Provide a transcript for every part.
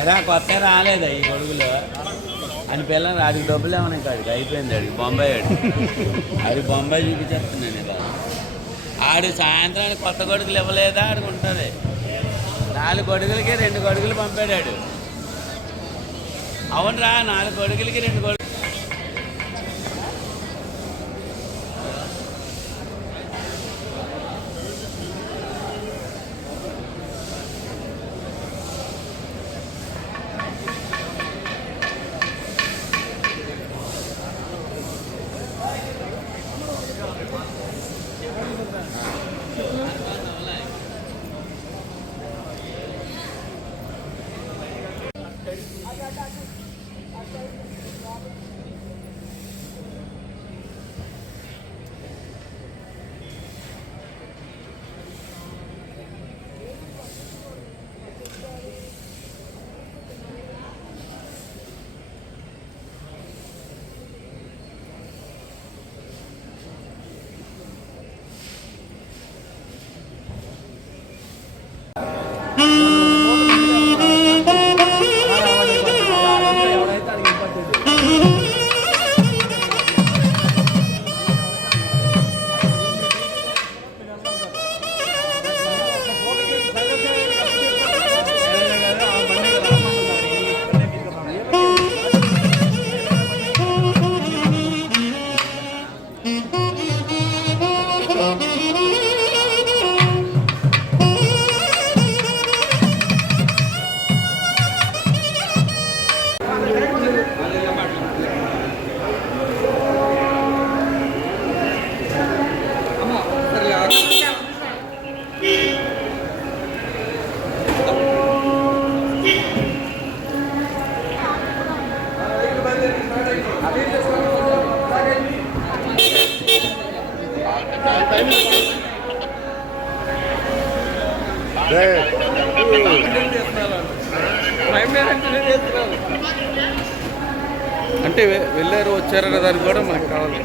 ఎలా కొత్త రాలేదా ఈ కొడుకులో అని పిల్లలు అడిగి డబ్బులు ఏమన్నా కాడికి అయిపోయింది అడిగి బొంబాయి అది బొంబాయి చూపించేస్తున్నాను ఇలా ఆడు సాయంత్రానికి కొత్త కొడుకులు ఇవ్వలేదా ఆడుకుంటుంది 4 కొడుకులకి 2 కొడుకులు పంపాడు అవునరా 4 కొడుకులకి 2 కొడుకులు అంటే వెళ్ళారు వచ్చారనే దానికి కూడా మనకు కావాలి.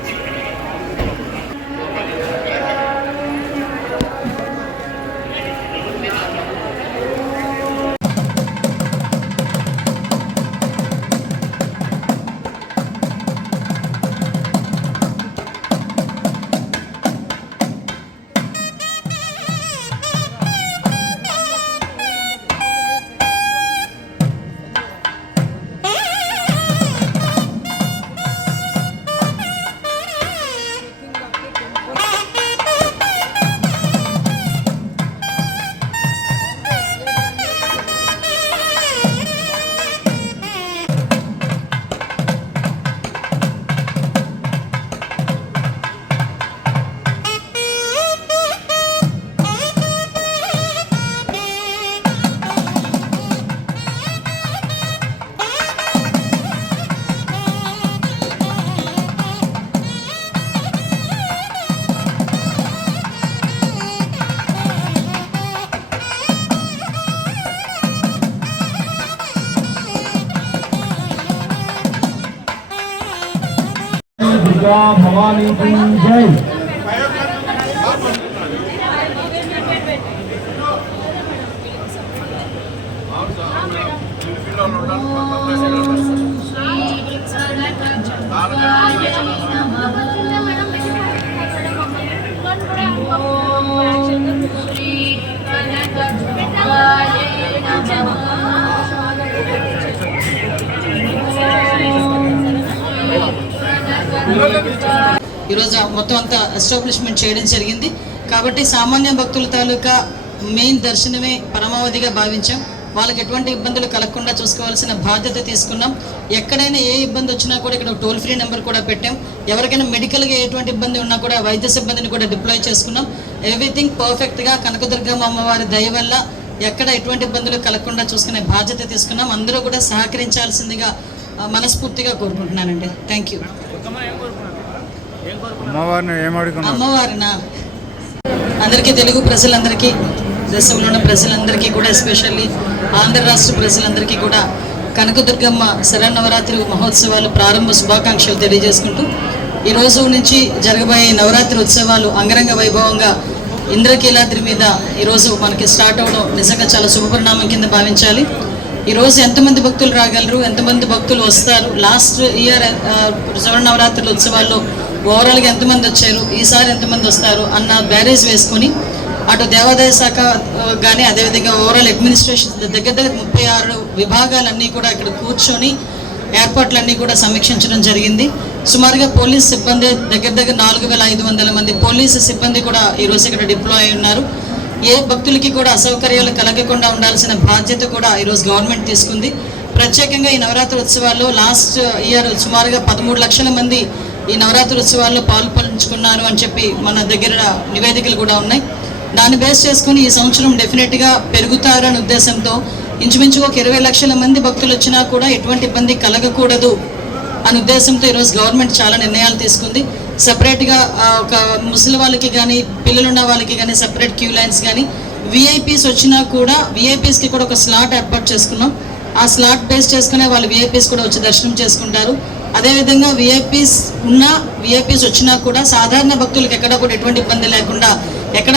भवानी की जय। ఈరోజు మొత్తం అంతా ఎస్టాబ్లిష్మెంట్ చేయడం జరిగింది కాబట్టి సామాన్య భక్తుల తాలూకా మెయిన్ దర్శనమే పరమావధిగా భావించాం. వాళ్ళకి ఎటువంటి ఇబ్బందులు కలగకుండా చూసుకోవాల్సిన బాధ్యత తీసుకున్నాం. ఎక్కడైనా ఏ ఇబ్బంది వచ్చినా కూడా ఇక్కడ టోల్ ఫ్రీ నెంబర్ కూడా పెట్టాం. ఎవరికైనా మెడికల్గా ఎటువంటి ఇబ్బంది ఉన్నా కూడా వైద్య సిబ్బందిని కూడా డిప్లాయ్ చేసుకున్నాం. ఎవ్రీథింగ్ పర్ఫెక్ట్గా కనకదుర్గమ్మ అమ్మవారి దయ వల్ల ఎక్కడ ఎటువంటి ఇబ్బందులు కలగకుండా చూసుకునే బాధ్యత తీసుకున్నాం. అందరూ కూడా సహకరించాల్సిందిగా మనస్ఫూర్తిగా కోరుకుంటున్నానండి. Thank you. అమ్మవారినా అందరికీ, తెలుగు ప్రజలందరికీ, దేశంలో ఉన్న ప్రజలందరికీ కూడా, ఎస్పెషల్లీ ఆంధ్ర రాష్ట్ర ప్రజలందరికీ కూడా కనకదుర్గమ్మ శరన్నవరాత్రి మహోత్సవాలు ప్రారంభ శుభాకాంక్షలు తెలియజేసుకుంటూ ఈరోజు నుంచి జరగబోయే నవరాత్రి ఉత్సవాలు అంగరంగ వైభవంగా ఇంద్రకీలాద్రి మీద ఈరోజు మనకి స్టార్ట్ అవ్వడం నిజంగా చాలా శుభపరిణామం కింద భావించాలి. ఈరోజు ఎంతమంది భక్తులు రాగలరు, ఎంతమంది భక్తులు వస్తారు, లాస్ట్ ఇయర్ శ్రవణ నవరాత్రుల ఉత్సవాల్లో ఓవరాల్గా ఎంతమంది వచ్చారు, ఈసారి ఎంతమంది వస్తారు అన్న బ్యారేజ్ వేసుకొని అటు దేవాదాయ శాఖ కానీ అదేవిధంగా ఓవరాల్ అడ్మినిస్ట్రేషన్ దగ్గర 36 విభాగాలన్నీ కూడా ఇక్కడ కూర్చొని ఏర్పాట్లన్నీ కూడా సమీక్షించడం జరిగింది. సుమారుగా పోలీస్ సిబ్బంది దగ్గర 4,500 మంది పోలీసు సిబ్బంది కూడా ఈరోజు ఇక్కడ డిప్లాయ్ అయి ఉన్నారు. ఏ భక్తులకి కూడా అసౌకర్యాలు కలగకుండా ఉండాల్సిన బాధ్యత కూడా ఈరోజు గవర్నమెంట్ తీసుకుంది. ప్రత్యేకంగా ఈ నవరాత్రి ఉత్సవాల్లో లాస్ట్ ఇయర్ సుమారుగా 13 లక్షల మంది ఈ నవరాత్రి ఉత్సవాల్లో పాల్పంచుకున్నారు అని చెప్పి మన దగ్గర నివేదికలు కూడా ఉన్నాయి. దాన్ని బేస్ చేసుకుని ఈ సంవత్సరం డెఫినెట్గా పెరుగుతారు అనే ఉద్దేశంతో ఇంచుమించుగా ఒక 20 లక్షల మంది భక్తులు వచ్చినా కూడా ఎటువంటి ఇబ్బంది కలగకూడదు అనే ఉద్దేశంతో ఈరోజు గవర్నమెంట్ చాలా నిర్ణయాలు తీసుకుంది. సపరేట్గా ఒక ముసలి వాళ్ళకి కానీ పిల్లలున్న వాళ్ళకి కానీ సపరేట్ క్యూ లైన్స్ కానీ విఐపీస్ వచ్చినా కూడా విఐపీస్కి కూడా ఒక స్లాట్ ఏర్పాటు చేసుకున్నాం. ఆ స్లాట్ బేస్ చేసుకునే వాళ్ళు విఐపీస్ కూడా వచ్చి దర్శనం చేసుకుంటారు. అదేవిధంగా విఐపీస్ వచ్చినా కూడా సాధారణ భక్తులకు ఎక్కడ కూడా ఎటువంటి ఇబ్బంది లేకుండా ఎక్కడ